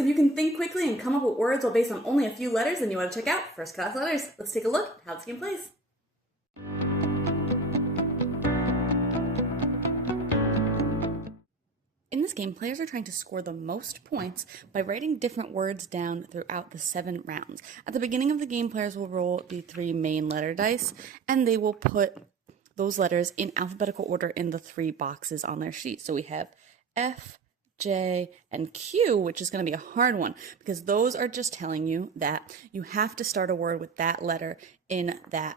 if you can think quickly and come up with words while based on only a few letters, then you want to check out First Class Letters. Let's take a look at how this game plays. In this game, players are trying to score the most points by writing different words down throughout the 7 rounds. At the beginning of the game, players will roll the 3 main letter dice, and they will put those letters in alphabetical order in the 3 boxes on their sheet. So we have F, J, and Q, which is going to be a hard one because those are just telling you that you have to start a word with that letter in that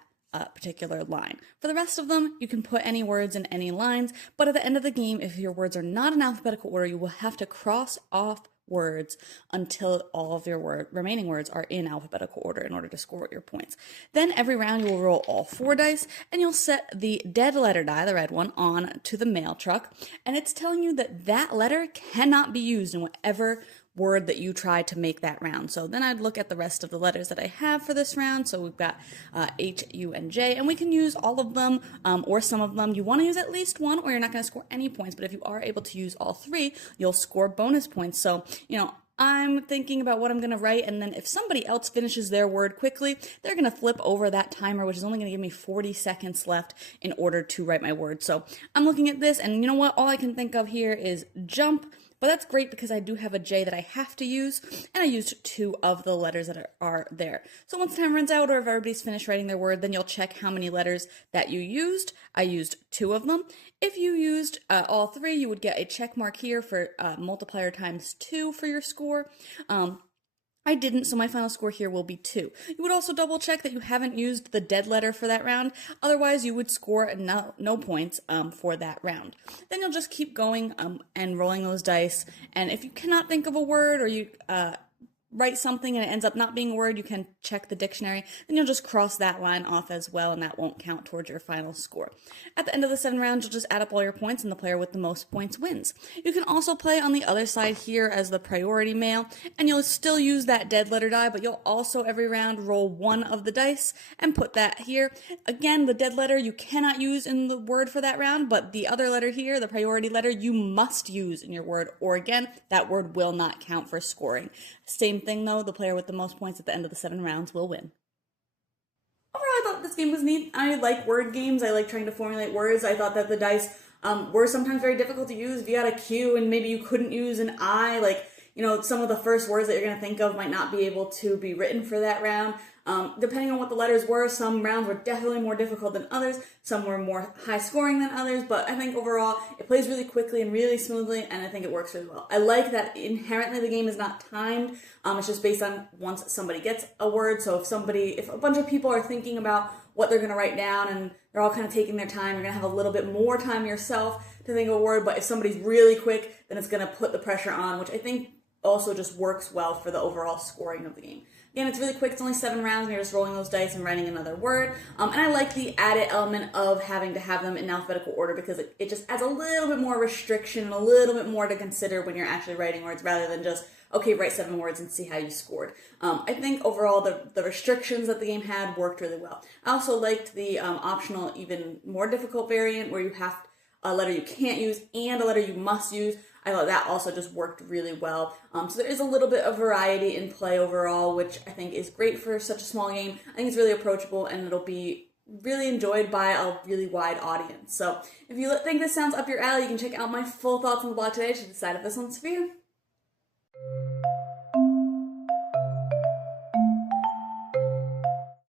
particular line. For the rest of them, you can put any words in any lines, but at the end of the game, if your words are not in alphabetical order, you will have to cross off words until all of your remaining words are in alphabetical order in order to score your points. Then every round you will roll all 4 dice and you'll set the dead letter die, the red one, on to the mail truck, and it's telling you that that letter cannot be used in whatever word that you try to make that round. So then I'd look at the rest of the letters that I have for this round. So we've got H, U, and J, and we can use all of them or some of them. You want to use at least one or you're not going to score any points, but if you are able to use all 3, you'll score bonus points. So, I'm thinking about what I'm going to write, and then if somebody else finishes their word quickly, they're going to flip over that timer, which is only going to give me 40 seconds left in order to write my word. So I'm looking at this, and you know what? All I can think of here is jump. But that's great because I do have a J that I have to use, and I used 2 of the letters that are there. So once time runs out, or if everybody's finished writing their word, then you'll check how many letters that you used. I used 2 of them. If you used all 3, you would get a check mark here for multiplier times 2 for your score. I didn't, so my final score here will be 2. You would also double check that you haven't used the dead letter for that round. Otherwise, you would score no points for that round. Then you'll just keep going and rolling those dice. And if you cannot think of a word or you write something and it ends up not being a word, you can check the dictionary. Then you'll just cross that line off as well, and that won't count towards your final score. At the end of the 7 rounds, you'll just add up all your points, and the player with the most points wins. You can also play on the other side here as the priority mail, and you'll still use that dead letter die, but you'll also every round roll 1 of the dice and put that here. Again, the dead letter you cannot use in the word for that round, but the other letter here, the priority letter, you must use in your word, or again, that word will not count for scoring. Same thing though, the player with the most points at the end of the 7 rounds will win. Overall, I thought this game was neat. I like word games. I like trying to formulate words. I thought that the dice were sometimes very difficult to use. If you had a Q and maybe you couldn't use an I, some of the first words that you're going to think of might not be able to be written for that round. Depending on what the letters were, some rounds were definitely more difficult than others. Some were more high scoring than others, but I think overall it plays really quickly and really smoothly, and I think it works really well. I like that inherently the game is not timed. It's just based on once somebody gets a word. So if a bunch of people are thinking about what they're going to write down and they're all kind of taking their time, you're going to have a little bit more time yourself to think of a word, but if somebody's really quick, then it's going to put the pressure on, which I think also just works well for the overall scoring of the game. Again, it's really quick. It's only 7 rounds, and you're just rolling those dice and writing another word. And I like the added element of having to have them in alphabetical order because it just adds a little bit more restriction and a little bit more to consider when you're actually writing words rather than just, okay, write 7 words and see how you scored. I think overall the restrictions that the game had worked really well. I also liked the optional, even more difficult variant where you have a letter you can't use and a letter you must use. I thought that also just worked really well. So there is a little bit of variety in play overall, which I think is great for such a small game. I think it's really approachable and it'll be really enjoyed by a really wide audience. So if you think this sounds up your alley, you can check out my full thoughts on the blog today to decide if this one's for you.